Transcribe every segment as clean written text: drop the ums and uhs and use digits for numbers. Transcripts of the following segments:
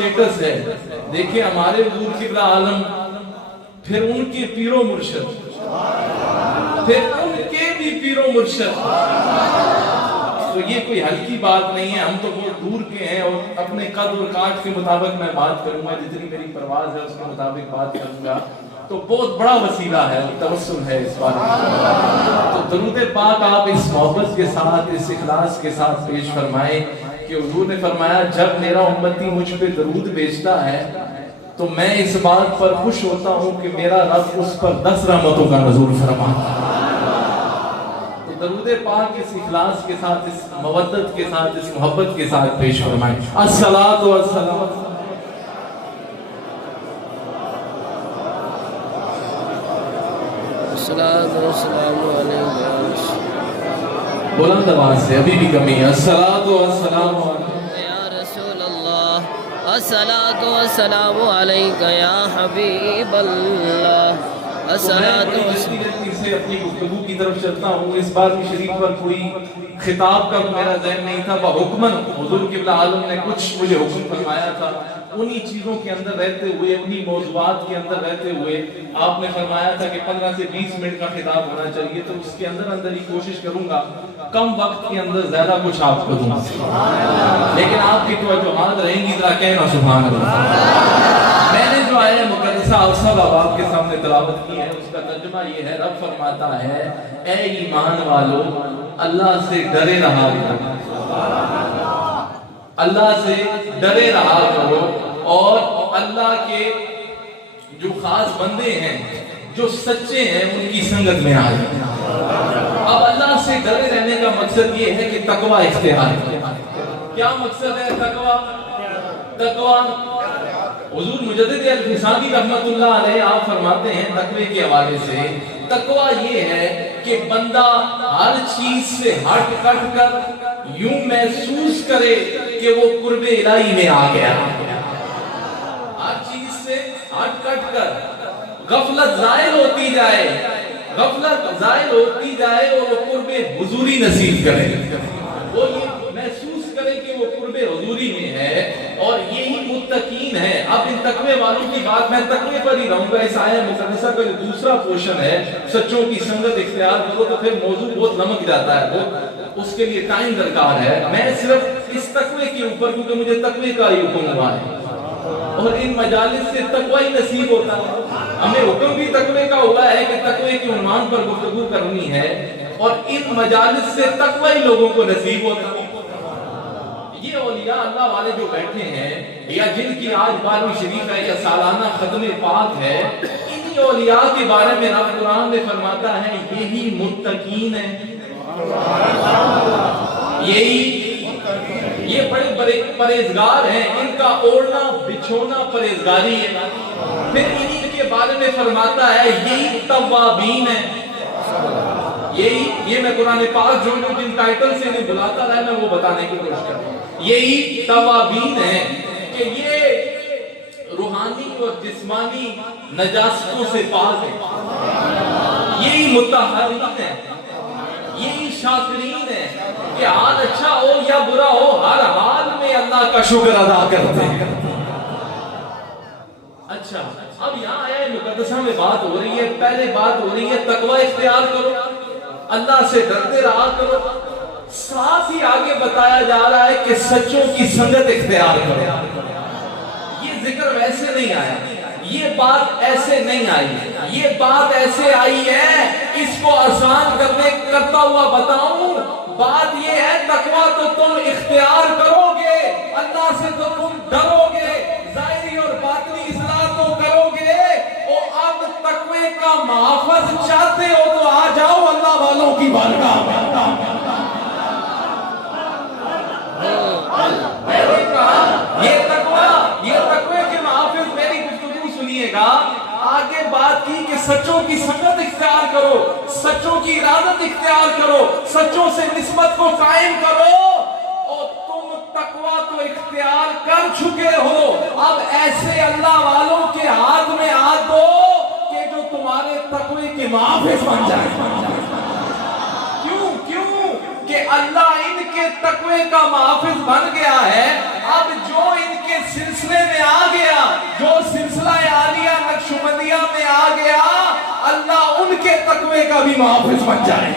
Status है। देखिए हमारे हुजूर किबला आलम, फिर उनके पीरो मुर्शिद, फिर उनके भी पीरो मुर्शिद। तो ये कोई हल्की बात नहीं है। हम तो बहुत दूर के हैं और अपने कद और काट के मुताबिक मैं बात करूंगा, जितनी मेरी परवाज है उसके मुताबिक बात करूंगा। तो बहुत बड़ा वसीला है, तवस्सुल है इस बात में। तो दरूद पाक आप इस मोहब्बत के साथ, इस इखलास के साथ पेश फरमाएं कि हुजूर ने फरमाया जब मेरा उम्मती मुझ पे दरूद भेजता है तो मैं इस बात पर खुश होता हूं कि मेरा रब उस पर 10 रहमतों का नज़ूल फरमाता है। तो दरूद पाक इस इखलास के साथ, इस मवद्दत के साथ, इस मोहब्बत के साथ पेश फरमाएं। अस्सलातु वस्सलाम। बुलंद आवाज से, अभी भी कमी है। अस्सलातु वस्सलामु या रसूल अल्लाह, अस्सलातु वस्सलामु अलैका या हबीब अल्लाह, अस्सलातु जल्दी से अपनी गुफ्तगू की तरफ चलता हूँ। इस बार भी शरीफ पर कोई खिताब का मेरा ज़हन नहीं था। हुक्मन हुजूर किबला आलम ने कुछ मुझे हुक्म फरमाया था, उन्हीं चीजों के अंदर रहते हुए, उन्हीं मौज़ूआत के अंदर रहते हुए आपने फरमाया था कि 15 से 20 मिनट का खिताब होना चाहिए। तो उसके अंदर ही कोशिश करूंगा कम वक्त के अंदर ज्यादा कुछ आपको दूं, लेकिन आपकी तवज्जुहात रहेंगी, जरा कहना सुभान अल्लाह। मैंने जो आया मुक़द्दसा आप सब आपके सामने तिलावत की है, उसका तर्जुमा ये है, रब फरमाता है ए ईमान वालों, अल्लाह से डरे रहा करो, अल्लाह से डरे रहा करो और अल्लाह के जो खास बंदे हैं, जो सच्चे हैं, उनकी संगत में आ जाए। अब अल्लाह से डरे रहने का मकसद ये है कि तकवा इख्तियार करें। क्या मकसद है तकवा? तकवा हुजूर मुजद्दिद अल-फिसानी रहमतुल्लाह अलैह आप फरमाते हैं तकवे के हवाले से, तकवा ये है कि बंदा हर चीज से हट कट कर यूं महसूस करे कि वो कुर्बे इलाही में आ गया। हर चीज से हट कट कर गफलत ज़ाइल होती जाए, गफलत ज़ाइल होती जाए और वो कुर्बे हुजूरी नसीब करे, वो ये महसूस करे कि वो कुर्बे हुजूरी में है, और यही मुत्तकीन है। अब इन तकवे वालों की बात, मैं तकवे पर ही रहूंगा। इस आया मुक़द्दसा का जो दूसरा पोर्शन है, सच्चों की संगत इख्तियार करो, तो फिर मौजू बहुत लमक जाता है, वो उसके लिए टाइम दरकार है। मैं सिर्फ इस तकवे के ऊपर, क्योंकि मुझे तकवे का ही हुक्म हुआ है और इन मजालिस से तकवा ही नसीब होता है। हमें हुक्म भी तकवे का हुआ है कि तकवे के उन्वान पर गुफ्तगू करनी है, और इन मजालिस से तकवा ही लोगों को नसीब होता है। ये औलिया अल्लाह वाले जो बैठे हैं, या जिनकी आज 12वीं शरीफ है या सालाना खत्म पाक है, इन्हीं औलिया के बारे में रब कुरान में फरमाता है यही मुत्तकीन है, ये बड़े बड़े परहेजगार हैं, इनका ओढ़ना बिछोना परहेजगारी है। फिर इन्हीं के बारे में फरमाता है यही तव्वाबीन है। ये मैं कुरान पाक जो जिन टाइटल से इन्हें बुलाता रहा, मैं वो बताने की कोशिश कर रहा हूं। यही तव्वाबीन है कि ये रूहानी और जिस्मानी नजासतों से पाक है, यही मुतहरीन है, यही शाकिरीन है कि हाल अच्छा हो या बुरा हो, हर हाल में अल्लाह का शुक्र अदा करते हैं। अच्छा, अब यहाँ आया मुक़द्दसा में बात हो रही है, पहले बात हो रही है तकवा इख्तियार करो, अल्लाह से डरते रहा करो, साथ ही आगे बताया जा रहा है कि सच्चों की संगत इख्तियार करो। ये जिक्र वैसे नहीं आया, ये बात ऐसे नहीं आई, ये बात ऐसे आई है, इसको आसान करता हुआ बताऊं, बात ये है तकवा तो तुम इख्तियार करोगे, अल्लाह से तो तुम डरोगे, ज़ाहिरी और बातिनी इस्लाह तो करोगे। और अब तकवे का महफज चाहते हो तो आ जाओ अल्लाह वालों की बारगाह में। ये तकवे के महफिज मेरी गुफ्तगू सुनिएगा। आगे बात की कि सच्चों की संगत इख्तियार करो, सच्चों की इरादत इख्तियार करो, सच्चों से निस्बत को कायम करो, और तुम तकवा तो इख्तियार कर चुके हो। अब ऐसे अल्लाह वालों के हाथ में हाथ दो कि जो तुम्हारे तकवे के महफिज बन जाए। क्यों कि अल्लाह इनके तकवे का महफिज बन गया है। अब जो इनके सिलसिले में आ गया, जो सिलसिला आलिया नक्शबंदिया में आ गया, अल्लाह उनके तकवे का भी मुहाफिज बन जाए।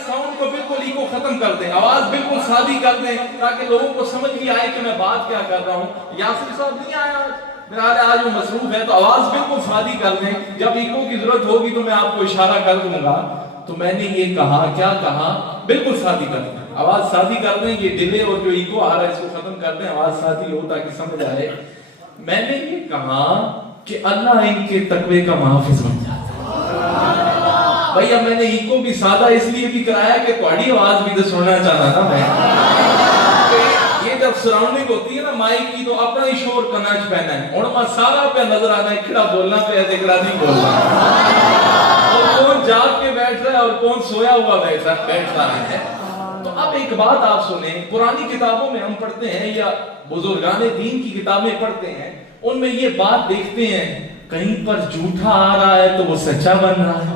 साउंड को बिल्कुल इको खत्म कर दें, आवाज बिल्कुल सादी कर दें, ताकि लोगों को समझ भी आए कि मैं बात क्या कर रहा हूँ। यासिर साहब नहीं आया आज, मेरा आज वो मसरूफ है, तो आवाज बिल्कुल सादी कर दें। जब इको की जरूरत होगी तो मैं आपको इशारा कर दूंगा। तो मैंने ये कहा, क्या कहा, बिल्कुल सादी कर दें, आवाज सादी कर दें। ये डिले और जो इको आ रहा है इसको खत्म कर दें, आवाज सादी हो ताकि समझ आए। मैंने ये कहा कि अल्लाह इनके तकवे का मुहाफिज बन जाता है। भैया मैंने इको भी सादा इसलिए भी कराया कि तुम्हारी आवाज भी तो सुनना चाहता था मैं। ये जब सराउंडिंग होती है ना माइक की, तो अपना ही शोर करना पहना है और मैं सारा पे नजर आना है, किड़ा बोलना पे दिखड़ा नहीं बोलना, और कौन जाग के बैठ रहा है और कौन सोया हुआ बैठ रहा है। तो अब एक बात आप सुने, पुरानी किताबों में हम पढ़ते हैं या बुजुर्गाने दीन की किताबें पढ़ते हैं, उनमें ये बात देखते हैं कहीं पर झूठा आ रहा है तो वो सच्चा बन रहा है,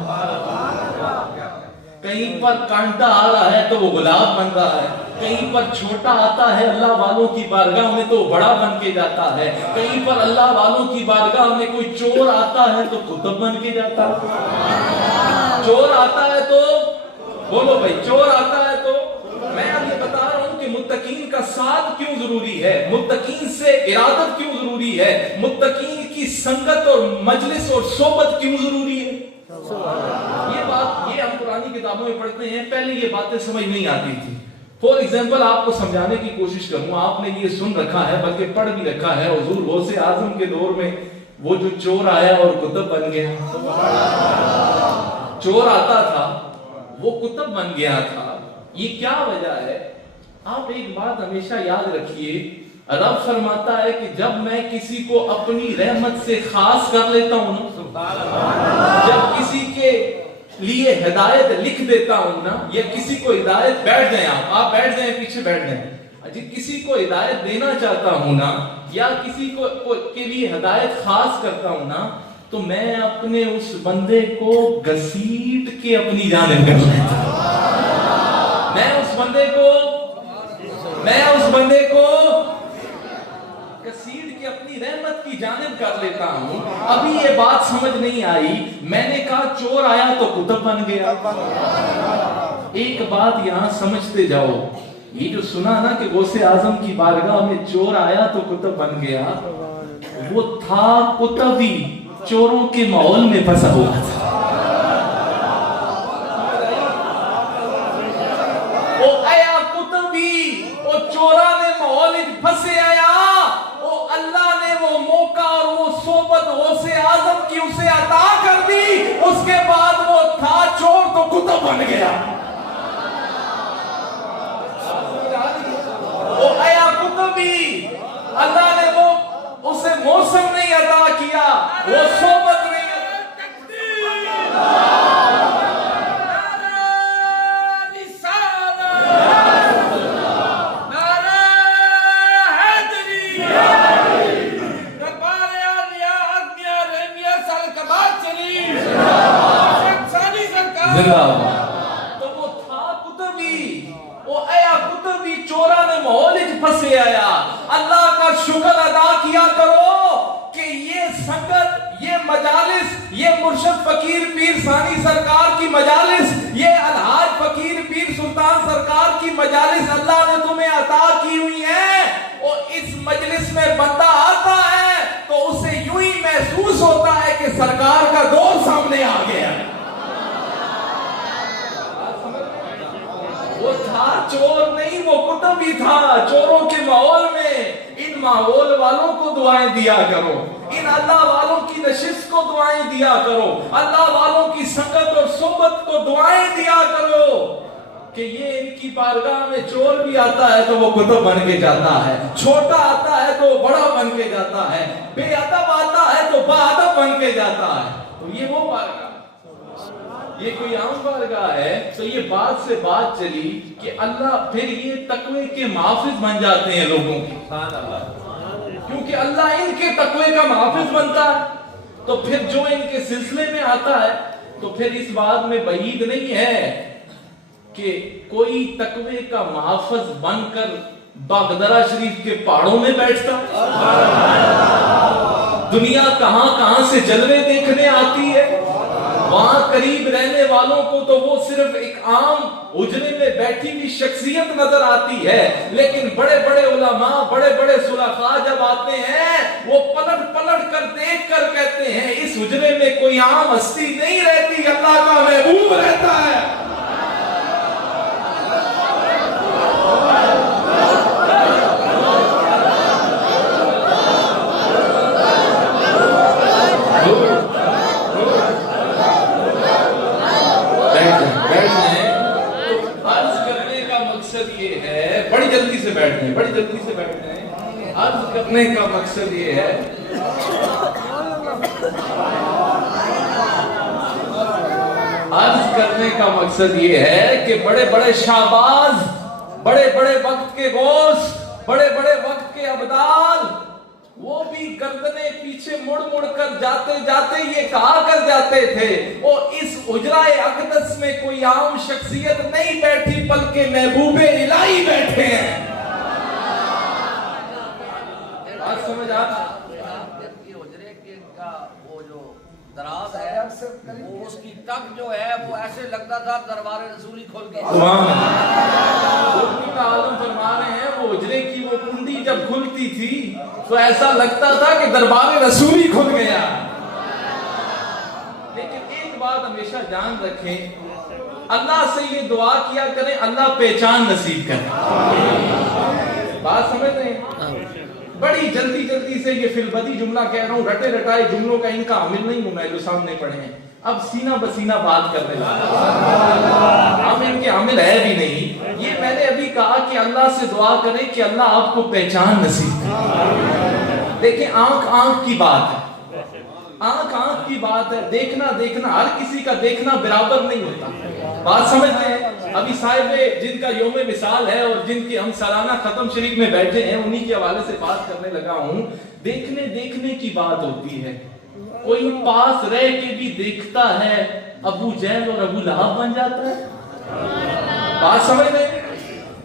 कहीं पर कांटा आ रहा है तो वो गुलाब बन रहा है, कहीं पर छोटा आता है अल्लाह वालों की बारगाह में तो बड़ा बन के जाता है, कहीं पर अल्लाह वालों की बारगाह में कोई चोर आता है तो कुतुब बन के जाता है। चोर आता है तो बोलो भाई, चोर आता है तो मैं अब ये बता रहा हूं कि मुत्तकीन का साथ क्यों जरूरी है, मुत्तकीन से इरादत क्यों जरूरी है, मुत्तकीन की संगत और मजलिस और सोबत क्यों जरूरी है। ये बात ये हम पुरानी किताबों में पढ़ते हैं, पहले ये बातें समझ नहीं आती थी। फॉर एग्जाम्पल आपको समझाने की कोशिश करूं, आपने ये सुन रखा है बल्कि पढ़ भी रखा है, हुजूर गौसे आजम के दौर में वो जो चोर आया और कुतुब बन गया, चोर आता था वो कुतुब बन गया था। ये क्या वजह है? आप एक बात हमेशा याद रखिए, रब फरमाता है कि जब मैं किसी को अपनी रहमत से खास कर लेता हूं ना, जब किसी के लिए हिदायत लिख देता हूं ना, या किसी को हिदायत, बैठ जाए आप बैठ जाए, पीछे बैठ जाए, किसी को हिदायत देना चाहता हूं ना, या किसी को के लिए हिदायत खास करता हूं ना, तो मैं अपने उस बंदे को घसीट के अपनी जानिब कर लेता हूं। मैं उस बंदे को घसीट के अपनी रहमत की जानिब कर लेता हूं। अभी ये बात समझ नहीं आई, मैंने कहा चोर आया तो कुतुब बन गया। एक बात यहां समझते जाओ, ये जो सुना ना कि गौसे आजम की बारगाह में चोर आया तो कुतुब बन गया, वो था कुतुबी चोरों के माहौल में फंसा हुआ था। ओ आया कुतुबी, ओ चोरा ने माहौल में फंसे आया, ओ अल्लाह ने वो मौका और वो सोबत गौसे आजम की उसे अता कर दी, उसके बाद वो था चोर तो कुतुब बन गया। ओ आया कुतुबी, अल्लाह ने वो उसे मौसम नहीं अता किया, वो सोबत नहीं तो वो था कुतुबी, वो आया कुतुबी, चोरा ने माहौल में फंसे आया। अल्लाह का शुक्र अदा किया करो कि ये संगत, ये मजालिस, ये मुर्शिद फकीर पीर सानी सरकार की मजालिस, ये अलहाज फकीर पीर सुल्तान सरकार की मजालिस अल्लाह ने तुम्हें अता की हुई है। और इस मजलिस में बंदा आता है तो उसे यूं ही महसूस होता है कि सरकार का दौर सामने आ गया। वो था चोर नहीं, वो कुतुब ही था। चोरों के माहौल में इन माहौल वालों को दुआएं दिया करो, इन अल्लाह वालों की नशिस्त को दुआएं दिया करो, अल्लाह वालों की संगत और सोबत को दुआएं दिया करो कि ये इनकी बारगाह में चोर भी आता है तो वो कुतुब बन के जाता है, छोटा आता है तो बड़ा बन के जाता है, बेअदब आता है तो बाअदब बन के जाता है। तो ये वो बारगाह, ये कोई आम बारगाह है। तो ये बात से बात चली कि अल्लाह फिर ये तकवे के मुहाफिज बन जाते हैं लोगों के, क्योंकि अल्लाह इनके तकवे का मुहाफिज बनता है। तो फिर जो इनके सिलसिले में आता है तो फिर इस बात में बईद नहीं है कि कोई तकवे का मुहाफिज बनकर बागदरा शरीफ के पहाड़ों में बैठता, दुनिया कहां कहां से जलवे देखने आती है, वहां करीब रहने वालों को तो वो सिर्फ एक आम उजरे में बैठी हुई शख्सियत नजर आती है, लेकिन बड़े बड़े उलमा, बड़े बड़े सुलफा जब आते हैं वो पलट पलट कर देख कर कहते हैं इस उजरे में कोई आम हस्ती नहीं रहती, अल्लाह का महबूब रहता है। बड़ी जल्दी से बैठते हैं, बड़ी जल्दी से बैठते हैं। अर्ज करने का मकसद ये है, अर्ज करने का मकसद ये है कि बड़े बड़े शाहबाज, बड़े बड़े वक्त के गोश, बड़े बड़े वक्त के अबदाल, वो भी गर्दने पीछे मुड़ मुड़ कर जाते जाते ये कहा कर जाते थे वो इस उजराए अक़दस में कोई आम शख्सियत नहीं बैठी बल्कि महबूबे इलाही बैठे हैं। बात समझ आ? उजरे के का वो जो दराज है वो उसकी तक जो है वो ऐसे लगता था दरबार रसूली खोल के। आलम फरमा रहे हैं वो उजरे की वो कुंडी जब खुलती थी तो ऐसा लगता था कि दरबार रसूली खुल गया। लेकिन एक बात हमेशा ध्यान रखें, अल्लाह से ये दुआ किया करें अल्लाह पहचान नसीब करे। बात समझ रहे हैं? बड़ी जल्दी जल्दी से ये फिलबदी जुमला कह रहा हूँ, रटे रटाए जुमलों का इनका हामिल नहीं हूं मैं जो सामने पढ़े हैं। अब सीना बसीना बात करने लगा, अब इनके हामिल है भी नहीं। ये मैंने अभी कहा कि अल्लाह से दुआ करें कि अल्लाह आपको पहचान नसीब करे। देखिए आंख आंख की बात है, आंख आंख की बात है, देखना देखना हर किसी का देखना बराबर नहीं होता। बात समझते हैं? अभी साहिब जिनका योम मिसाल है और जिनके हम सालाना खत्म शरीफ में बैठे हैं उन्हीं के हवाले से बात करने लगा हूं। देखने देखने की बात होती है, कोई पास रह के भी देखता है अबू जहल और अबू लहब बन जाता है। बात समझ रहे हैं?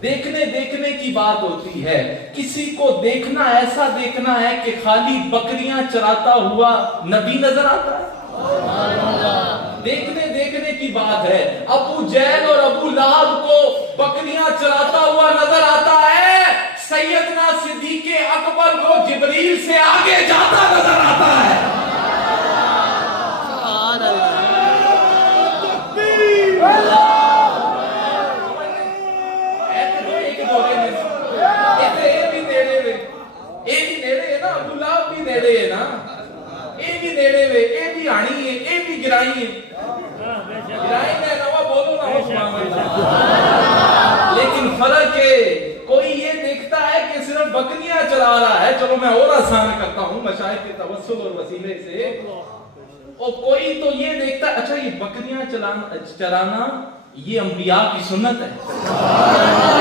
देखने देखने की बात होती है, किसी को देखना ऐसा देखना है कि खाली बकरियां चराता हुआ नबी नजर आता है। देखने देखने की बात है, अबू जहल और अबू लहब को बकरियां चराता हुआ नजर आता है, सैयदना सिद्दीक़ अकबर को जिब्रील से आगे जाता नजर आता है। लेकिन फर्क है, कोई ये देखता है कि सिर्फ बकरियां चला रहा है, चलो मैं और आसान करता हूं मशाइख के तवस्सुल और वसीले से, और कोई तो ये देखता अच्छा ये बकरियां चराना ये अंबिया की सुन्नत है,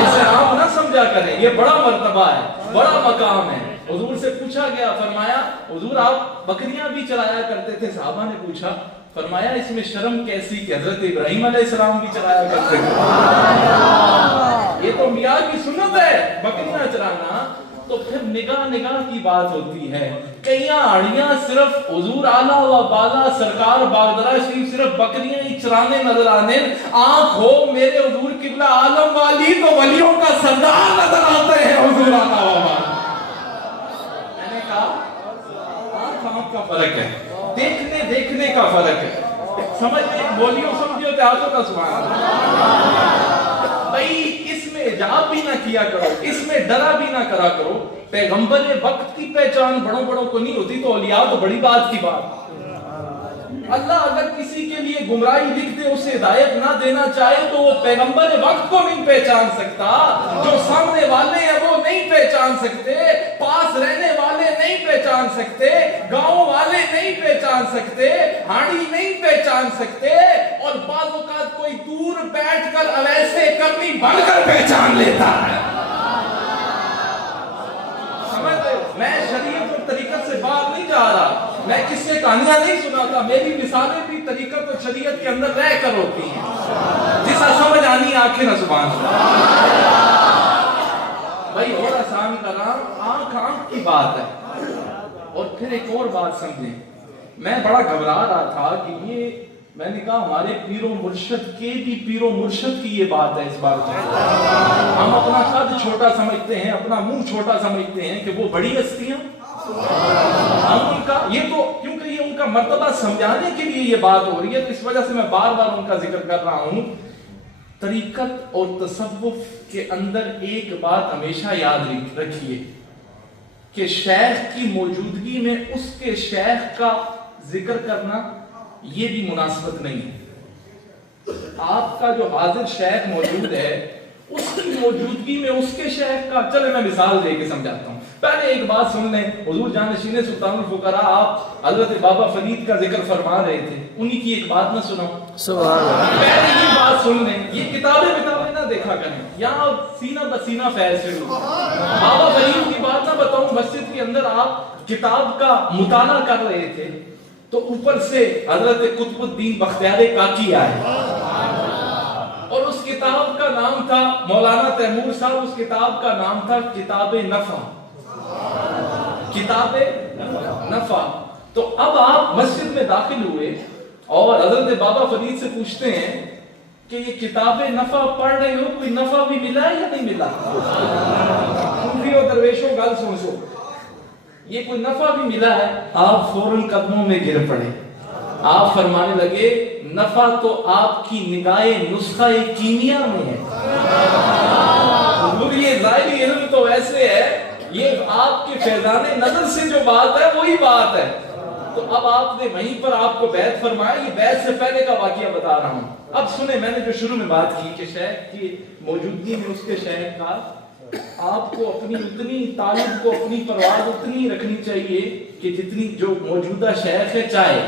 इसे आप ना समझा करें, ये बड़ा मर्तबा है, बड़ा मकाम है। हुजूर से पूछा गया, फरमाया हुजूर आप बकरियां भी चलाया करते थे। साहबा ने पूछा, फरमाया इसमें शर्म कैसी कि हजरत इब्राहिम अलैहिस्सलाम भी चलाया करते थे, ये तो अंबिया की सुन्नत है बकरियां चलाना। तो फिर निगाह निगाह की बात होती है, कई आड़ियां सिर्फ हुजूर आला व बाला सरकार बागदरा शरीफ सिर्फ बकरियां ही चराने नजर आने, आंख हो मेरे हुजूर किबला आलम वाली तो वलियों का सरदार नजर आते हैं हुजूर आला व बाला। मैंने कहा आंख आंख का फर्क है, देखने देखने का फर्क है। समझ में बोलियो समझियो तो हाथों का सुभान अल्लाह। भाई इसमें इजाब भी ना किया करो, इसमें डरा भी ना करा करो। पैगंबर वक्त की पहचान बड़ों बड़ों को नहीं होती तो औलिया तो बड़ी बात की बात। अल्लाह अगर किसी के लिए गुमराही लिख दे, उसे हिदायत ना देना चाहे तो वो पैगंबर वक्त को नहीं पहचान सकता, जो सामने वाले हैं वो नहीं पहचान सकते, पास रहने वाले नहीं पहचान सकते, गांव वाले नहीं पहचान सकते, हाड़ी नहीं पहचान सकते, और बाज़ औक़ात कोई दूर बैठकर अवैसे करनी बनकर पहचान लेता है। मैं शरीयत और तरीकत से बाहर नहीं जा रहा, मैं किससे कहानियां नहीं सुनाता, मेरी मिसालें भी तरीकत और शरीयत के अंदर रह कर होती हैं, जिसका समझ आनी आंखें न सुभान। بھائی اور آسان کر رہا ہوں، آنکھ کی بات ہے۔ اور پھر ایک اور بات سمجھیں، میں بڑا گھبرا رہا تھا کہ یہ، میں نے کہا ہمارے پیر و مرشد کے بھی پیر و مرشد کی یہ بات ہے اس بات میں، ہم اپنا قد چھوٹا سمجھتے ہیں، اپنا منہ چھوٹا سمجھتے ہیں کہ وہ بڑی ہستیاں، ہم ان کا یہ تو کیونکہ یہ ان کا مرتبہ سمجھانے کے لیے یہ بات ہو رہی ہے، تو اس وجہ سے میں بار بار ان کا ذکر کر رہا ہوں۔ طریقت اور تصوف کے اندر ایک بات ہمیشہ یاد رکھیے کہ شیخ کی موجودگی میں اس کے شیخ کا ذکر کرنا یہ بھی مناسبت نہیں ہے۔ آپ کا جو حاضر شیخ موجود ہے اس کی موجودگی میں اس کے شیخ کا، چلے میں مثال دے کے سمجھاتا ہوں۔ پہلے ایک بات سن لیں، حضور جانشین سلطان الفقراء آپ حضرت بابا فرید کا ذکر فرما رہے تھے، انہی کی ایک بات نہ سناؤں؟ سبحان اللہ۔ پہلے یہ بات سن لیں، یہ کتابیں نہ دیکھا کریں، یہاں سینہ بسینہ فیض سے بابا فرید کی بات نہ بتاؤں، مسجد کے اندر آپ کتاب کا مطالعہ کر رہے تھے تو اوپر سے حضرت قطب الدین بختیار کاکی آئے اور اس کتاب کا نام تھا، مولانا تیمور صاحب، اس کتاب کا نام تھا کتاب نفع، کتاب نفع۔ تو اب آپ مسجد میں داخل ہوئے اور حضرت بابا فرید سے پوچھتے ہیں کہ یہ کتاب نفع پڑھ رہے ہو، کوئی نفع بھی ملا یا نہیں ملا؟ صوفیوں درویشوں گل سن سو، یہ کوئی نفع بھی ملا ہے؟ آپ فوراً قدموں میں گر پڑے، آپ فرمانے لگے نفع تو آپ کی نگاہ نسخہ کیمیا میں ہے، حضور یہ ظاہری علم تو ایسے ہے، یہ آپ کے فیضان نظر سے جو بات ہے وہی بات ہے۔ تو اب آپ نے وہیں پر آپ کو بیعت فرمایا، یہ بیعت سے پہلے کا واقعہ بتا رہا ہوں۔ اب سنیں، میں نے جو شروع میں بات کی کہ شیخ کی موجودگی میں اس کے شیخ کا، آپ کو اپنی اتنی طالب کو اپنی پرواز اتنی رکھنی چاہیے کہ جتنی جو موجودہ شیخ ہے چاہے،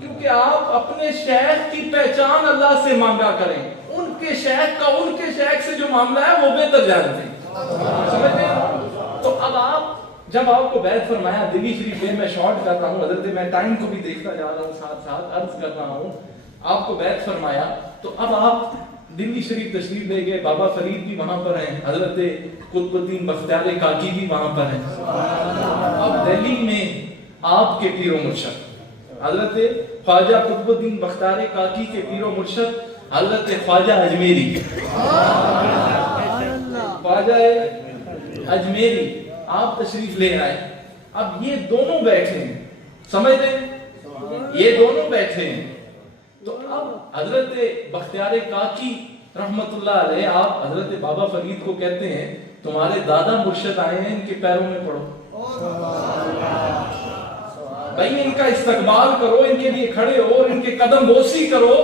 کیونکہ آپ اپنے شیخ کی پہچان اللہ سے مانگا کریں، ان کے شیخ کا ان کے شیخ سے جو معاملہ ہے وہ بہتر جانتے ہیں، سمجھتے ہیں؟ تو اب آپ جب آپ کو بیعت فرمایا، دلی شریف میں شارٹ کرتا ہوں حضرت، میں ٹائم کو بھی دیکھتا جا رہا ہوں، ساتھ ساتھ عرض کر رہا ہوں، آپ کو بیعت فرمایا تو اب آپ دلی شریف تشریف لے گئے، بابا فرید بھی وہاں پر ہیں، حضرت قطب الدین بختیار کاکی بھی وہاں پر ہیں۔ اب دلی میں آپ کے پیر و مرشد حضرت خواجہ قطب الدین بختیار کاکی کے پیر و مرشد حضرت خواجہ اجمیری، خواجہ اجمیری آپ تشریف لے آئے۔ اب یہ دونوں بیٹھے ہیں، سمجھ لیں، یہ دونوں بیٹھے ہیں، تو اب حضرت بختیار کاکی رحمت اللہ علیہ آپ حضرت بابا فرید کو کہتے ہیں تمہارے دادا مرشد آئے ہیں، ان کے پیروں میں پڑو، بھائی ان کا استقبال کرو، ان کے لیے کھڑے ہو اور ان کے قدم بوسی کرو۔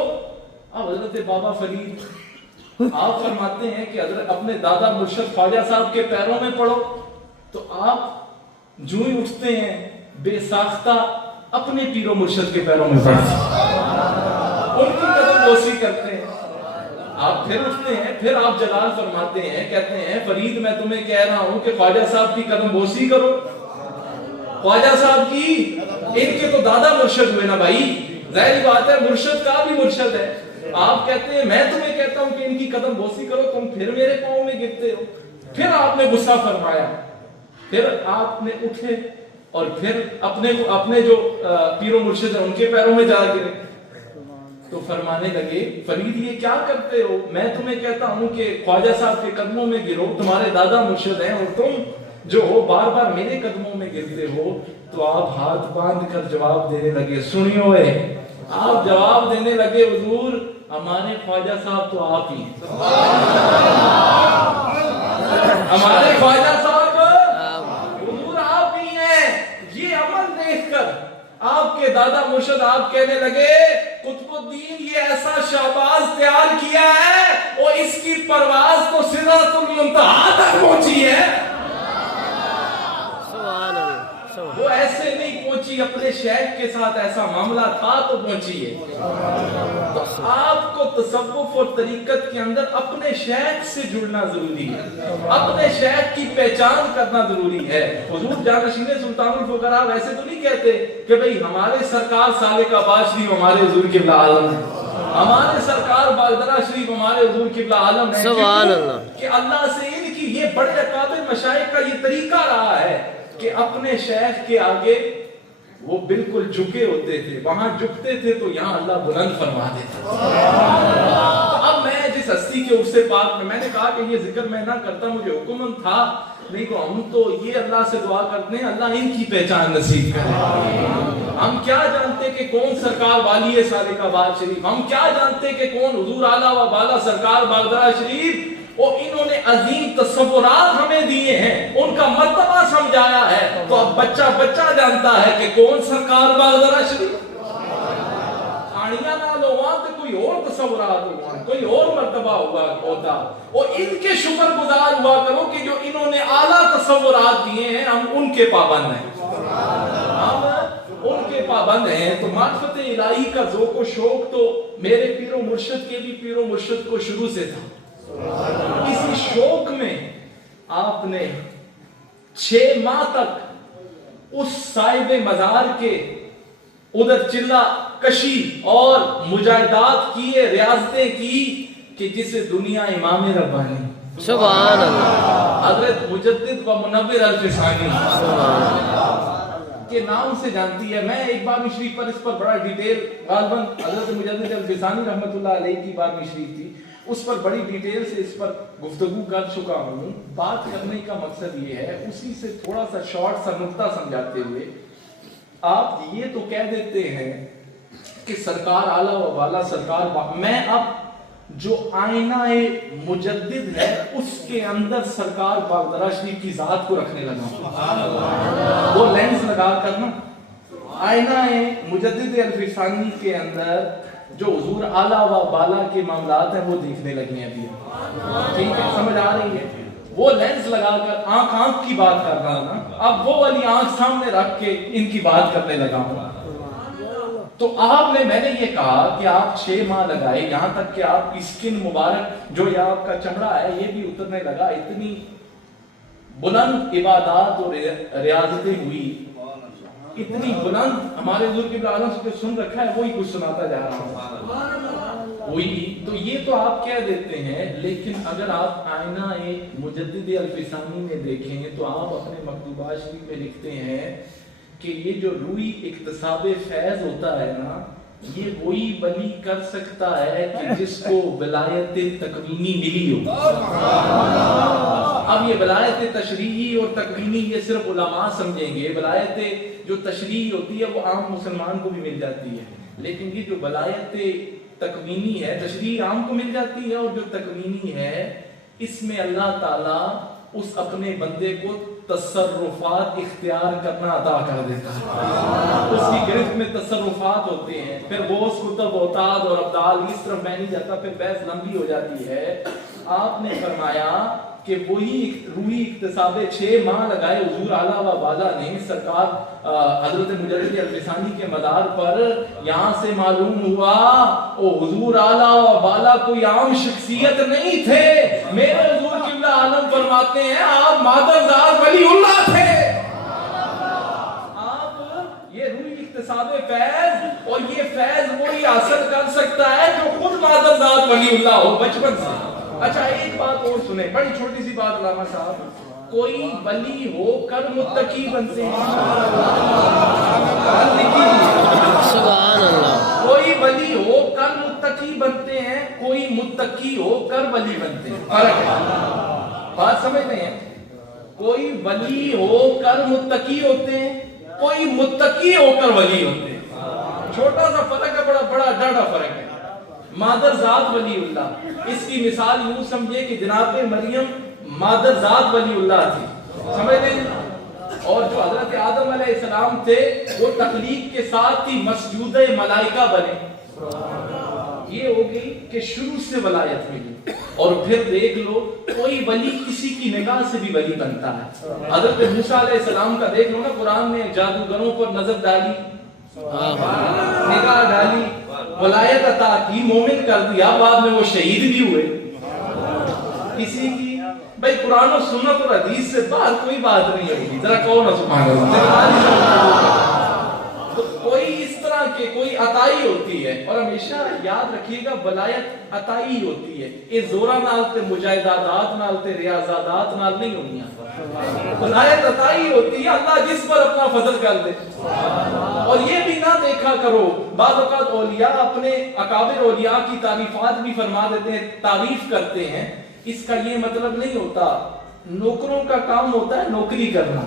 اب حضرت بابا فرید آپ فرماتے ہیں کہ حضرت اپنے دادا مرشد خواجہ صاحب کے پیروں میں پڑو، تو آپ جو ہی اٹھتے ہیں بے ساختہ اپنے پیر و مرشد کے پیروں میں پڑتے ہیں، ان کی قدم بوسی کرتے ہیں۔ آپ پھر اٹھتے ہیں، پھر آپ جلال فرماتے ہیں، کہتے ہیں فرید میں تمہیں کہہ رہا ہوں کہ خواجہ صاحب کی قدم بوسی کرو، خواجہ صاحب کی، ان کے تو دادا مرشد ہوئے نا بھائی، ظاہر بات ہے مرشد کا بھی مرشد ہے۔ آپ کہتے ہیں میں تمہیں کہتا ہوں کہ ان کی قدم بوسی کرو، تم پھر میرے پاؤں میں گرتے ہو۔ پھر آپ نے غصہ فرمایا، پھر آپ نے اٹھے اور پھر اپنے جو پیر و مرشد ہیں ان کے پیروں میں جا گرے، تو فرمانے لگے فرید یہ کیا کرتے ہو، میں تمہیں کہتا ہوں کہ خواجہ صاحب کے قدموں میں گرو، تمہارے دادا مرشد ہیں، اور تم جو ہو بار بار میرے قدموں میں گرتے ہو۔ تو آپ ہاتھ باندھ کر جواب دینے لگے، سنیو ہے، آپ جواب دینے لگے حضور ہمارے خواجہ صاحب تو آپ ہی ہیں، ہمارے خواجہ صاحب حضور آپ ہی ہیں۔ یہ عمل دیکھ کر آپ کے دادا مرشد آپ کہنے لگے قطب الدین یہ ایسا شہباز تیار کیا ہے اور اس کی پرواز تو سدرۃ المنتہا تک پہنچی ہے، وہ ایسے نہیں پہنچی، اپنے شیخ کے ساتھ ایسا معاملہ تھا تو پہنچی ہے۔ تو آپ کو تصوف اور طریقت کے اندر اپنے شیخ سے جڑنا ضروری ہے، اپنے شیخ کی پہچان کرنا ضروری ہے۔ حضور جانشین سلطان الفقراء ویسے تو نہیں کہتے کہ بھئی ہمارے سرکار سالک آباد شریف ہمارے حضور قبلہ عالم ہے، ہمارے سرکار بالدرہ شریف ہمارے حضور قبلہ عالم ہے، سبحان اللہ، کہ اللہ سے ان کی یہ बड़े अकाबिर मशाइख का ये तरीका रहा है कि अपने शेख के आगे वो बिल्कुल झुके होते थे, वहां झुकते थे तो यहाँ अल्लाह बुलंद फरमा देता। तो अब मैं जिस हस्ती के उससे पाक में, मैंने कहा कि ये जिक्र मैं ना करता, मुझे हुक्म था, नहीं तो हम तो ये अल्लाह से दुआ करते हैं अल्लाह इनकी पहचान नसीब करे। हम क्या जानते कि कौन सरकार वाली है सालिकाबाद शरीफ, हम क्या जानते कि कौन हुजूर आला व बाला सरकार बागदरा शरीफ, और इन्होंने अजीम तस्वुरात हमें दिए हैं, उनका मर्तबा समझाया है। तो अब बच्चा बच्चा जानता है कि कौन सरकार बागदरा शरीफ, खानिया ना लो वहां तो कोई और तस्वुरात हुआ, कोई और मर्तबा हुआ होता। और इनके शुक्रगुजार हुआ करो कि जो इन्होंने आला तस्वुरात दिए हैं, हम उनके पाबंद हैं, हम उनके पाबंद हैं। तो मार्फत इलाही का ज़ौक़ व शौक तो मेरे पीरो मुर्शिद के भी पीरो मुर्शिद को शुरू से था। इसी शौक में आपने 6 माह तक उस साहिब मजार के उधर चिल्ला कशी और मुजाहिदात किए, रियाजतें की कि जिसे दुनिया इमाम रब्बानी सुभान अल्लाह हजरत मुजद्दिद व मुनव्विर अल-फिसानी के नाम से जानती है। मैं एक बार शरीफ पर इस पर बड़ा डिटेल, गालबन हजरत मुजद्दिद अल-फिसानी रहमतुल्लाह अलैहि की बार शरीफ थी, उस पर बड़ी डिटेल से इस पर गुफ्तगू कर चुका हूँ। बात करने का मकसद ये है, उसी से थोड़ा सा शॉर्ट सा नुक्ता समझाते हुए, आप ये तो कह देते हैं कि सरकार आला व वाला सरकार, मैं अब जो आईना मुजद्दिद है उसके अंदर सरकार बागदरा शरीफ की जात को रखने लगा। वो लेंस लगा कर ना आईना मुजद्दिद अल-फिसानी के अंदर जो हुजूर आला व बाला के मामलात हैं वो देखने लगे अभी। ठीक है, समझ आ रही है? वो लेंस लगाकर आंख की बात कर रहा ना, अब वो वाली आंख सामने रख के इनकी बात करने लगा हूं। तो आपने, मैंने ये कहा कि आप 6 माह लगाए, यहां तक कि आपकी स्किन मुबारक जो ये आपका चमड़ा है ये भी उतरने लगा। इतनी बुलंद इबादत और रियाजतें हुई, इतनी बुलंद हमारे हुजूर के आलम से सुन रखा है, वही कुछ सुनाता जा रहा हूं हुई। तो ये तो आप कह देते हैं, लेकिन अगर आप आईना मुजद्दिद अल-फिसानी में देखें तो आप अपने मकतूबात शरीफ में लिखते हैं कि ये जो रूई इक्तसाबे फैज होता है ना, ये वही वली कर सकता है कि जिसको विलायत तकवीनी मिली हो। अब ये विलायत तशरीही और तकवीनी ये सिर्फ उलमा समझेंगे, विलायत जो तशरीही होती है वो आम मुसलमान को भी मिल जाती है, लेकिन ये जो विलायत तकवीनी है, तशरीही आम को मिल जाती है, और जो तकवीनी है इसमें अल्लाह ताला उस अपने बंदे को तसर्रुफात इख्तियार करना अता कर देता है। उसकी गिरफ्त में तसर्रुफात होते हैं, फिर बोस कुतब औताद और अब्दाल इस तरफ मैं नहीं जाता, फिर बहस लंबी हो जाती है। आपने फरमाया कि वही रूही इक्तसाबे 6 माह लगाए हुजूर आला व बाला ने सरकार हजरत मुजद्दिद अल-फिसानी के मदार पर। यहाँ से मालूम हुआ ओ हुजूर आला व बाला कोई आम शख्सियत नहीं थे। मेरे हुजूर किबला आलम फरमाते हैं आप मादरदार वलीउल्लाह थे। आप ये रूही इक्तसाबे फैज, और ये फैज वही हासिल कर सकता है जो खुद मादरदार वलीउल्लाह हो बचपन से। अच्छा, एक बात और सुने, बड़ी छोटी सी बात लामा साहब, कोई वली हो कर मुत्तकी बनते हैं, सुभान अल्लाह। कोई वली हो कर मुत्तकी बनते हैं, कोई मुत्तकी हो कर वली बनते हैं, फर्क है, बात समझ रहे हैं? कोई वली हो कर मुत्तकी होते हैं, कोई मुत्तकी होकर वली होते हैं। छोटा सा फर्क है, बड़ा बड़ा डाढ़ा फर्क है। मादरजात वलीउल्लाह, इसकी मिसाल यूं समझिए कि जनाब मरियम मादरजात वलीउल्लाह थी, समझ रहे? और जो हजरत आदम अलैहिस्सलाम थे वो तखलीक के साथ ही मसजूदे मलाइका बने। ये हो गई कि शुरू से वलायत मिली। और फिर देख लो, कोई वली किसी की निगाह से भी वली बनता है। हजरत मूसा अलैहिस्सलाम का देख लो ना, कुरान में जादूगरों पर नजर डाली, निगाह डाली, वलायत अता की, मोमिन कर दिया, बाद में वो शहीद भी हुए। किसी की भाई कुरान और सुन्नत और हदीस से बाहर कोई बात नहीं होगी, जरा कहो ना सुभान अल्लाह। तो कोई इस तरह کہ کوئی عطائی ہوتی ہے, اور ہمیشہ یاد رکھیے گا ولایت عطائی ہوتی ہے, یہ زورا نال تے مجاہدات نال تے ریاضات نال نہیں ہونی. ولایت عطائی ہوتی ہے, اللہ جس پر اپنا فضل کر دے. اور یہ بھی نہ دیکھا کرو, بعض اوقات اولیاء اپنے اکابر اولیاء کی تعریفات بھی فرما دیتے ہیں, تعریف کرتے ہیں, اس کا یہ مطلب نہیں ہوتا. نوکروں کا کام ہوتا ہے نوکری کرنا,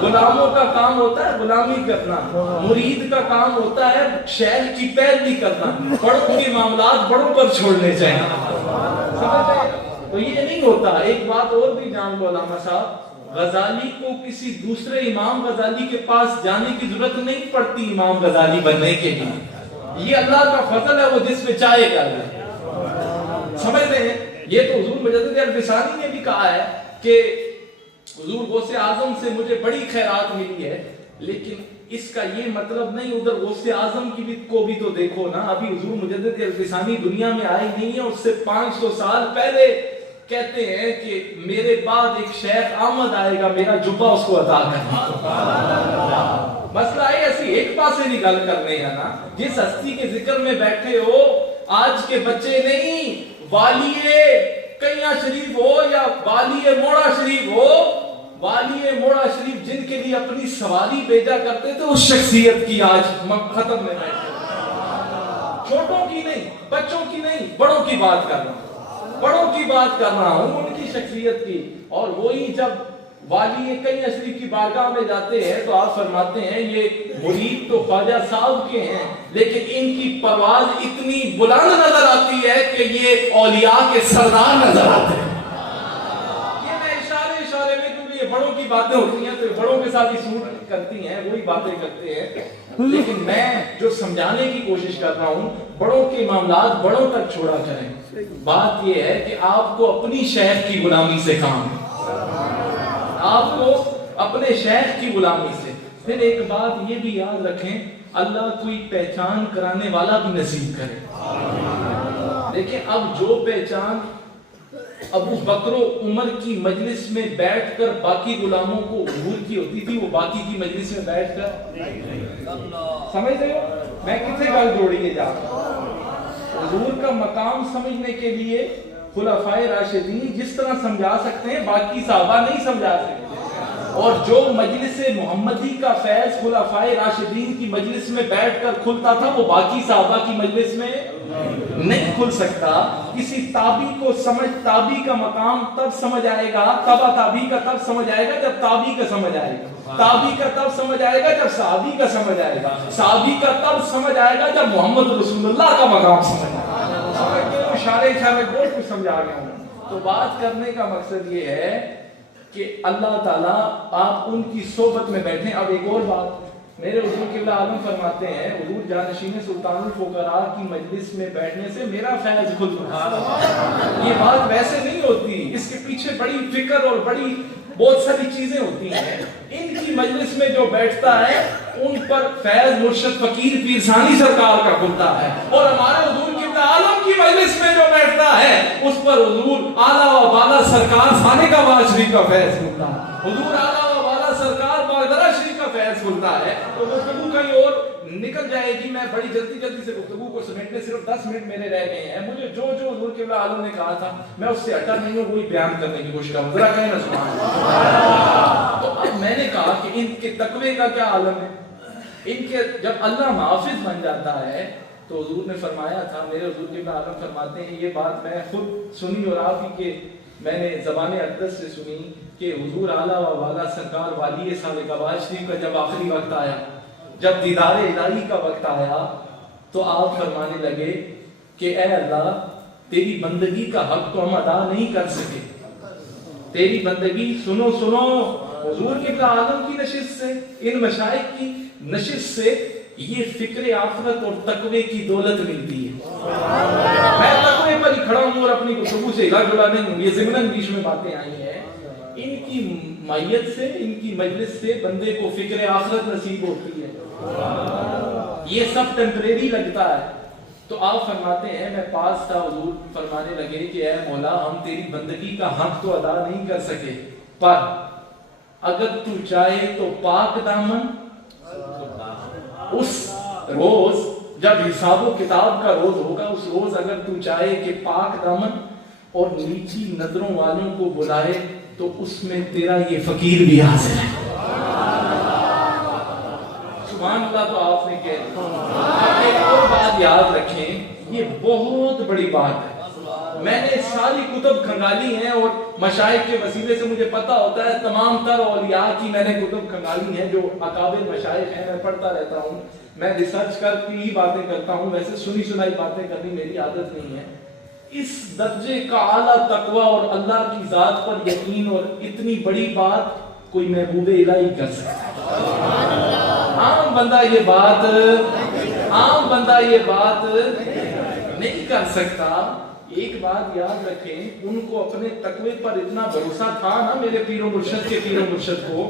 غلاموں کا کام ہوتا ہے غلامی کرنا, مرید کا کام ہوتا ہے شیخ کی پیروی کرنا, بڑوں کے معاملات بڑوں پر چھوڑنے چاہیے. تو یہ نہیں ہوتا. ایک بات اور بھی جان لو علامہ صاحب, غزالی کو کسی دوسرے امام غزالی کے پاس جانے کی ضرورت نہیں پڑتی امام غزالی بننے کے لیے. یہ اللہ کا فضل ہے, وہ جس پہ چاہے کر لے. سمجھتے ہیں؟ یہ تو حضور مجدد الفسانی نے بھی کہا ہے کہ حضور غوث اعظم سے مجھے بڑی خیرات ملی ہے, لیکن اس کا یہ مطلب نہیں, ادھر غوث اعظم کو بھی تو دیکھو نا. ابھی حضور مجدد الفسانی دنیا میں آئی نہیں ہے, اس سے 500 سال پہلے کہتے ہیں کہ میرے بعد ایک شیخ احمد آئے گا, میرا جبہ اس کو عطا کرنا. مسئلہ ہے ایسی ایک پاسے نہیں گل کرنے ہے نا. جس ہستی کے ذکر میں بیٹھے ہو, آج کے بچے نہیں, والی کئیاں شریف ہو یا والی موڑا شریف ہو, والی موڑا شریف جن کے لیے اپنی سواری بھیجا کرتے تھے, اس شخصیت کی آج ختم میں بیٹھے. چھوٹوں کی نہیں, بچوں کی نہیں, بڑوں کی بات کر رہا ہوں, بڑوں کی بات کر رہا ہوں, ان کی شخصیت کی. اور وہی جب والی کئیاں شریف کی بارگاہ میں جاتے ہیں تو آپ فرماتے ہیں یہ مرید تو خواجہ صاحب کے ہیں, لیکن ان کی پرواز اتنی بلند نظر آتی ہے کہ یہ اولیاء کے سردار نظر آتے ہیں. یہ میں اشارے میں, کیونکہ یہ بڑوں کی باتیں ہوتی ہیں تو بڑوں کے ساتھ ہی سوٹ کرتی ہیں, وہی باتیں کرتے ہیں. لیکن میں جو سمجھانے کی کوشش کر رہا ہوں, بڑوں کے معاملات بڑوں تک چھوڑا کریں. بات یہ ہے کہ آپ کو اپنی شیخ کی غلامی سے کام ہے, آپ کو اپنے شیخ کی غلامی سے. پھر ایک بات یہ بھی یاد رکھیں, اللہ کوئی پہچان کرانے والا بھی نصیب کرے. دیکھیں اب جو پہچان ابو بکر و عمر کی مجلس میں بیٹھ کر باقی غلاموں کو حضور کی ہوتی تھی, وہ باقی کی مجلس میں بیٹھ کر سمجھ رہے ہو میں کسے گل جوڑیے جا. حضور کا مقام سمجھنے کے لیے خلفائے راشدین جس طرح سمجھا سکتے ہیں, باقی صحابہ نہیں سمجھا سکتے. اور جو مجلس محمدی کا فیض خلفائے راشدین کی مجلس میں بیٹھ کر کھلتا تھا, وہ باقی صحابہ کی مجلس میں نہیں کھل سکتا. کسی تابعی کو تابعی کا مقام تب سمجھ آئے گا, تابعی کا تب سمجھ آئے گا جب تابعی کا سمجھ آئے گا, تابعی کا تب سمجھ آئے گا جب صحابی کا سمجھ آئے گا, صحابی کا تب سمجھ آئے گا جب محمد رسول اللہ کا مقام سمجھ آئے گا. اشارے بہت کچھ سمجھا گیا ہوں. تو بات کرنے کا مقصد یہ ہے کہ اللہ تعالیٰ آپ ان کی صحبت میں بیٹھیں. اب ایک اور بات, میرے حضور قبلہ عالم فرماتے ہیں, حضور جانشین سلطان الفقراء کی مجلس میں بیٹھنے سے میرا فیض کھلتا ہے. یہ بات ویسے نہیں ہوتی, اس کے پیچھے بڑی فکر اور بڑی بہت ساری چیزیں ہوتی ہیں. ان کی مجلس میں جو بیٹھتا ہے ان پر فیض مرشد فقیر پیر ثانی سرکار کا کھلتا ہے, اور ہمارے حضور قبلہ عالم کی مجلس میں جو بیٹھتا ہے اس پر حضور اعلیٰ و بالا سرکار خانقاہ باغ شریف کا فیض کھلتا ہے, حضور اعلیٰ و بالا سرکار باغدرہ شریف کا فیض کھلتا ہے. تو گفتگو کہیں اور نکل جائے گی, میں بڑی جلدی سے گفتگو کو سمیٹنے صرف 10 منٹ میرے رہ گئے ہیں. مجھے جو حضور قبلہ عالم نے کہا تھا میں اس سے ہٹا نہیں ہوں, وہی بیان کرنے کی کوشش کروں. ذرا کہیں نا سبحان اللہ. تو اب میں نے کہا کہ ان کے تقوی کا کیا عالم ہے. ان کے جب اللہ محافظ بن جاتا ہے تو حضور نے فرمایا تھا, میرے حضور قبلہ عالم فرماتے ہیں, یہ بات میں خود سنی اور آپ ہی کے میں نے زبان اقدس سے سنی کہ حضور اعلیٰ و بالا سرکار والی خانقاہ باغ شریف کا جب آخری وقت آیا, جب دیدار الہی کا وقت آیا, تو آپ فرمانے لگے کہ اے اللہ تیری بندگی کا حق تو ہم ادا نہیں کر سکے, تیری بندگی سنو. حضور قبلہ عالم کی نشست سے, ان مشائخ کی نشست سے یہ فکر آخرت اور تقوی کی دولت ملتی ہے. میں تقوی پر ہی کھڑا ہوں اور اپنی گفتگو سے ہلا جلا نہیں ہوں, یہ ضمناً بیچ میں باتیں آئی ہیں. ان کی مائیت سے, ان کی مجلس سے بندے کو فکر آخرت نصیب ہوتی ہے. یہ سب ٹیمپریری لگتا ہے. تو آپ فرماتے ہیں میں پاس تھا, حضور فرمانے لگے کہ اے مولا ہم تیری بندگی کا حق تو ادا نہیں کر سکے, پر اگر تو چاہے تو پاک دامن اس روز جب حساب و کتاب کا روز ہوگا، اس روز اگر تو چاہے کہ پاک دامن اور نیچی نظروں والوں کو بلائے تو اس میں تیرا یہ فقیر بھی حاضر ہے۔ سبحان اللہ تو آپ نے کہہ دیا۔ ایک اور بات یاد رکھیں، یہ بہت بڑی بات ہے۔ میں نے ساری کتب کھنگالی ہیں اور مشائخ کے وسیلے سے مجھے پتا ہوتا ہے، تمام تر اولیاء کی میں نے کتب کھنگالی ہیں جو اکابر مشائخ ہیں، میں پڑھتا رہتا ہوں، میں ریسرچ کر کے ہی باتیں کرتا ہوں، ویسے سنی سنائی باتیں کرنی میری عادت نہیں ہے۔ اس درجے کا اعلیٰ تقوی اور اللہ کی ذات پر یقین اور اتنی بڑی بات کوئی محبوب الہی کر سکتا ہے۔ عام بندہ یہ بات نہیں کر سکتا۔ ایک بات یاد رکھیں، ان کو اپنے تقوی پر اتنا بھروسہ تھا نا، میرے پیر و مرشد کو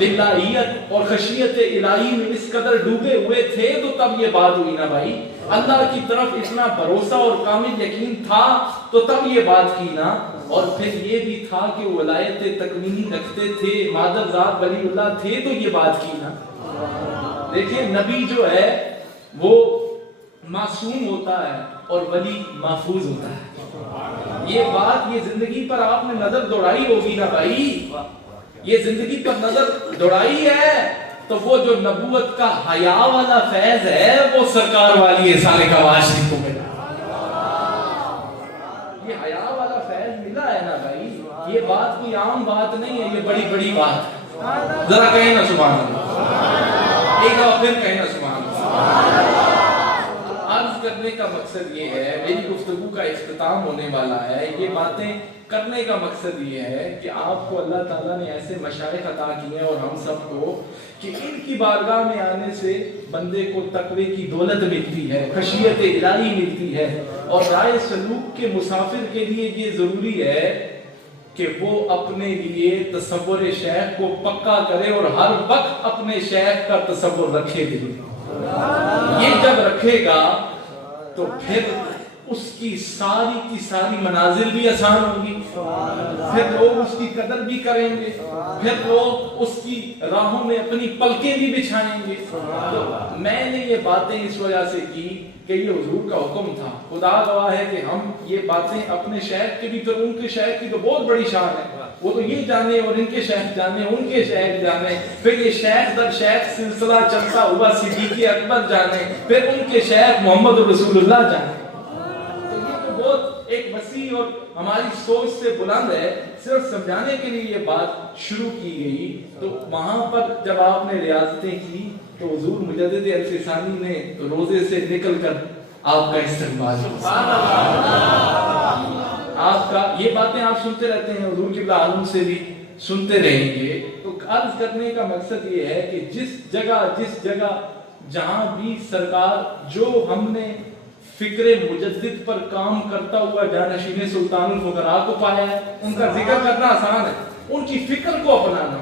للہیت اور خشیت الہی میں اس قدر ڈوبے ہوئے تھے تو تب یہ بات ہوئی نا بھائی۔ اللہ کی طرف اتنا بھروسہ اور کامل یقین تھا تو تب یہ بات کی نا۔ اور پھر یہ بھی تھا کہ ولایت تکوینی رکھتے تھے، مادر ذات ولی اللہ تھے تو یہ بات کی نا۔ دیکھیں نبی جو ہے وہ معصوم ہوتا ہے اور ولی محفوظ ہوتا ہے۔ یہ بات، یہ زندگی پر آپ نے نظر دوڑائی ہوگی نا بھائی، یہ زندگی پر نظر دوڑائی ہے تو وہ جو نبوت کا حیا والا فیض ہے وہ سرکار والی احسان کواش کو ملا۔ یہ حیا والا فیض ملا ہے نا بھائی، یہ بات کوئی عام بات نہیں ہے، یہ بڑی بڑی بات ہے۔ ذرا کہیں نا سبحان اللہ، ایک اور پھر کہیں نا سبحان اللہ۔ عرض کرنے کا مقصد یہ ہے، میری گفتگو کا اختتام ہونے والا ہے، یہ باتیں کرنے کا مقصد یہ ہے کہ آپ کو اللہ تعالیٰ نے ایسے مشائخ عطا کیے ہیں اور ہم سب کو، کہ ان کی بارگاہ میں آنے سے بندے کو تقوی کی دولت ملتی ہے، خشیت الہی ملتی ہے، اور رائے سلوک کے مسافر کے لیے یہ ضروری ہے کہ وہ اپنے لیے تصور شیخ کو پکا کرے اور ہر وقت اپنے شیخ کا تصور رکھے دل۔ یہ جب رکھے گا تو پھر اس کی ساری منازل بھی آسان ہوگی، پھر لوگ اس کی قدر بھی کریں گے، پھر لوگ اس کی راہوں میں اپنی پلکیں بھی بچھائیں گے۔ تو میں نے یہ باتیں اس وجہ سے کی کہ یہ حضور کا حکم تھا۔ خدا گواہ ہے کہ ہم یہ باتیں اپنے شیخ کے بھی، تو ان کے شیخ کی تو بہت بڑی شان ہے، وہ تو یہ جانے اور ان کے شیخ جانے، ان کے شیخ جانے، پھر یہ شیخ در شیخ سلسلہ چلتا ہوا صدیق اکبر جانے، پھر ان کے شیخ محمد رسول اللہ جانے۔ تو یہ تو بہت ایک وسیع اور ہماری سوچ سے بلند ہے۔ صرف سمجھانے کے لیے یہ بات شروع کی گئی۔ تو وہاں پر جب آپ نے ریاضتیں کی تو حضور مجدد عرصہ ثانی نے روزے سے نکل کر آپ کا استقبال کیا۔ آپ کا یہ باتیں آپ سنتے رہتے ہیں، حضور قبلہ عالم سے بھی سنتے رہیں گے۔ تو عرض کرنے کا مقصد یہ ہے کہ جس جگہ جہاں بھی سرکار، جو ہم نے فکر مجدد پر کام کرتا ہوا جانشین سلطان الفقراء کو پایا ہے، ان کا ذکر کرنا آسان ہے، ان کی فکر کو اپنانا،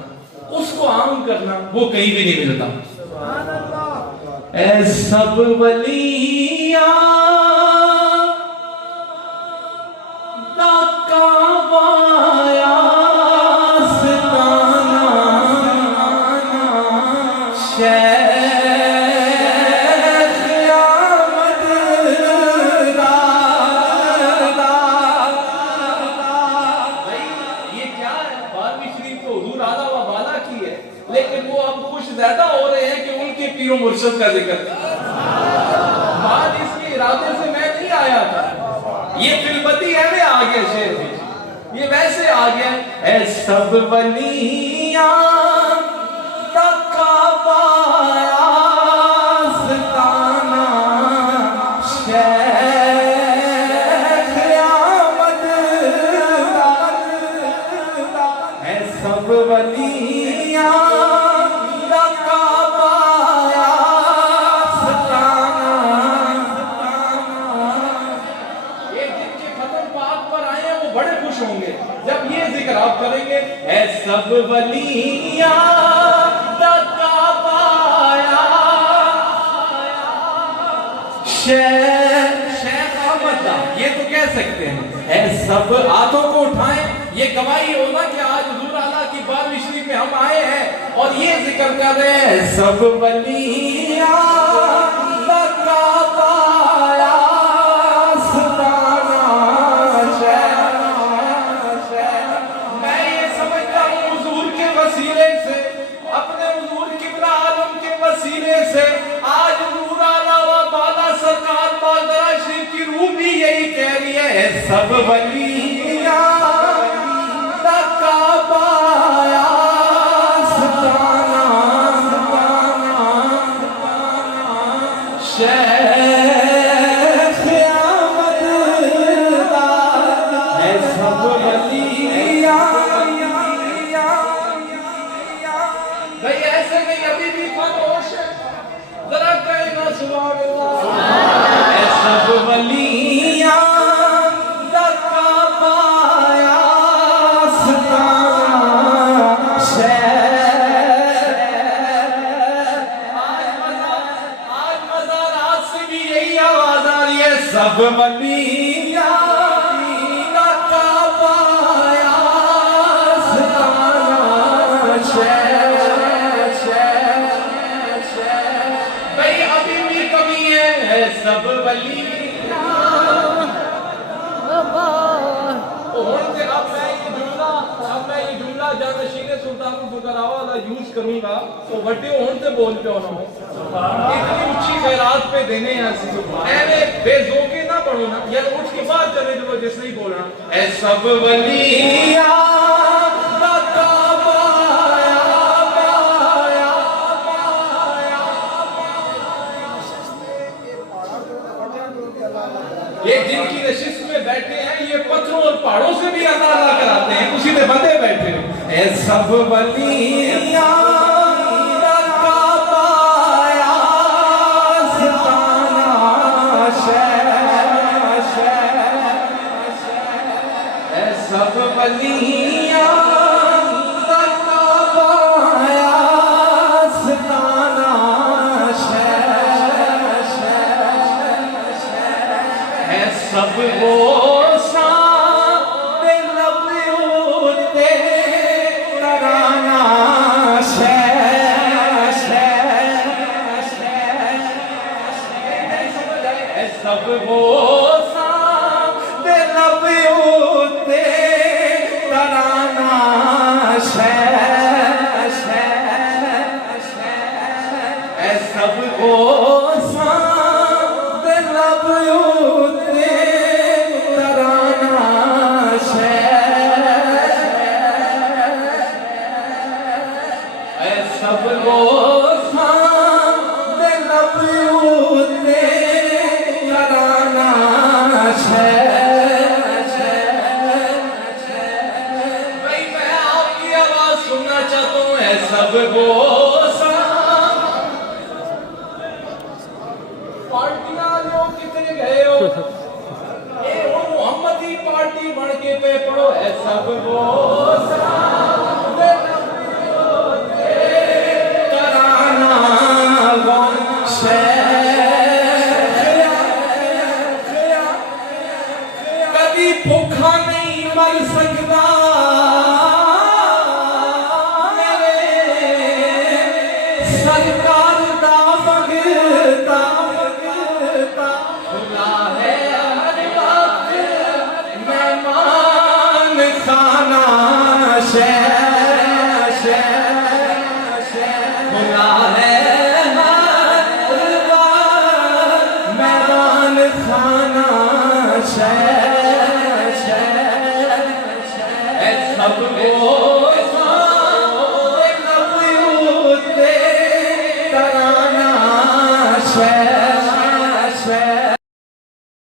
اس کو عام کرنا، وہ کہیں بھی نہیں ملتا۔ اے سب ولیاں دا کعبہ آستانہ، مرشد کا ذکر بات اس کے ارادے سے میں نہیں آیا تھا، یہ فلبتی ہے میں آ گیا شعر میں، یہ ویسے آ گیا۔ اے سب ولیاں دا کعبہ آستانہ، شیخ آمد، اے سب ولیاں جب یہ ذکر آپ کریں گے، اے سب ولیاں دا کعبہ شیخ احمد دا، یہ تو کہہ سکتے ہیں۔ اے سب، ہاتھوں کو اٹھائیں، یہ گواہی ہونا کہ آج حضور اعلیٰ کی بارگاہ شریف میں ہم آئے ہیں اور یہ ذکر کر رہے ہیں، سب ولیاں सब वलियां दा काबा आस्ताना शेख अहमद दा है सब वलियां। भाई ऐसे नहीं, अभी भी खामोश है, जरा कहना सुभान अल्लाह। ऐ सब वलियां दा काबा आस्ताना शेख। आज मज़ारात से भी यही आवाज आ रही है, सब वलियां दा काबा आस्ताना शेख। भाई अभी भी कमी है, सब वली अब मैं ये जुमला जानशीने सुल्तान फुकरा वाला यूज करूंगा तो वड्डे होने से बोल पे होना हो, इतनी ऊंची खैरात पे देने हैं ऐवे बेजोके ना पढ़ो ना यार, उठ के बात चले जो जिस नहीं बोलना। ऐ सब वलियां दा काबा ये जिनकी नशिस्त में बैठे हैं ये पत्थरों और पहाड़ों से भी अदा कराते हैं, उसी ने बंदे बैठे हैं। ऐ सब वलियां दा काबा आस्ताना शेख। ऐ सब वलियां दा काबा आस्ताना शेख। है सब गोसा ते लब उते तराना शेख। है सब गोसा ते लब उते तराना शेख। है सब गोसा ते लब उते तराना शेख। ऐ सब गोसा ते लब उते तराना शेख। भाई मैं आपकी आवाज सुनना चाहता हूँ। ऐ सब गोसा पार्टियां लोग कितने गए हो, ए वो मोहम्मदी पार्टी बन के पे पड़ो। है सब गोसा ते तराना शेख। कभी भूखा नहीं मर सकता मेरे सरकार दा मंगता खुदा है हर वक्त मेहमान खाना शेख। खुदा है हर वक्त मेहमान खाना शेख। ऐ सब गोसा ते लब उते तराना शेख।